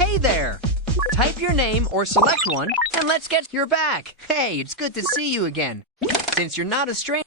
Hey there! Type your name or select one, and let's get your back. Hey, it's good to see you again. Since you're not a stranger,